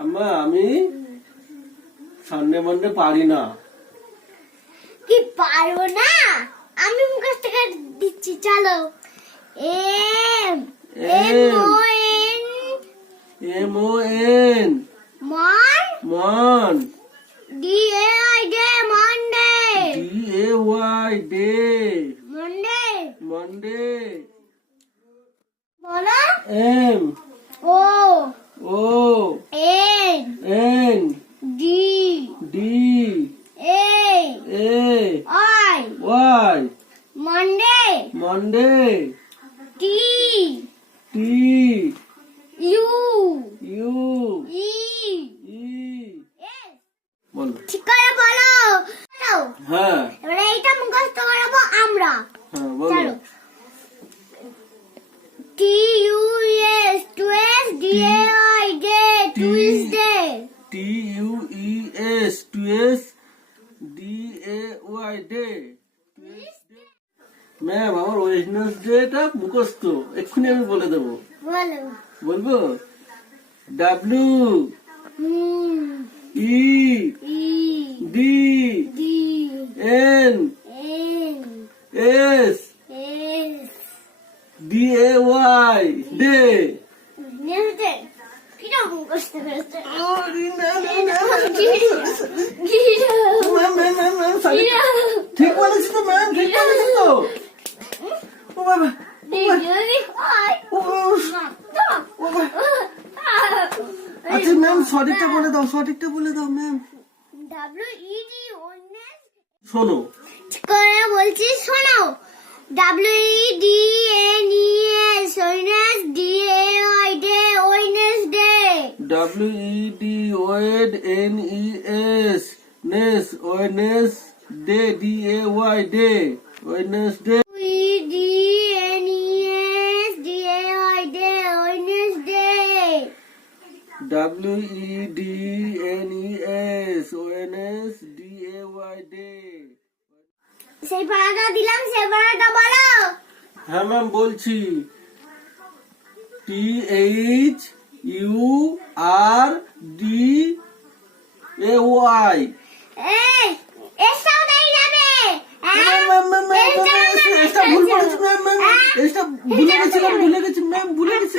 আম্মা আমি Sunday Monday পারি না। কি পারব না? আমি মুখস্থ করে দিচ্ছি চলো। M M. O N M O N মান? মন। D A I day Monday. D A Y day Monday. Monday. বলো। M. O. O N N D D A A Y Monday Monday T T U U E E S বলো। ঠিক করে বলো। হ্যাঁ। এবারে এইটা মুখস্থ করাবো আমরা। হ্যাঁ বলো। T U S Tues D A I day Tuesday T U E S to S D A Y day ma'am আমার ওয়েডনেসডেটা মুখস্থ এক্ষুনি আমি বলে দেবো বলব W E D N S D A Y day ঠিক বলেছি তো ম্যাম ঠিক বলেছি তো বাবা। আচ্ছা ম্যাম সঠিকটা বলে দাও সঠিকটা বলে দাও ম্যাম ডাব্লিউ ই ডি ওনেস শোনো। করে বলছি শোনো। W E D N E S ওয়েনেস D A I day Wednesday W E D Wed N E S নেস Wednesday D A Y day E D W E D N E S O N S D A Y day সেই পাড়াটা দিলাম সেই পাড়াটা বলো। হ্যাঁ ma'am বলছি। T H U R D A Y হ্যাঁ? হ্যাঁ? ভুলে গেছিলাম ভুলে গেছি ম্যাম ভুলে হ্যাঁ, গেছি।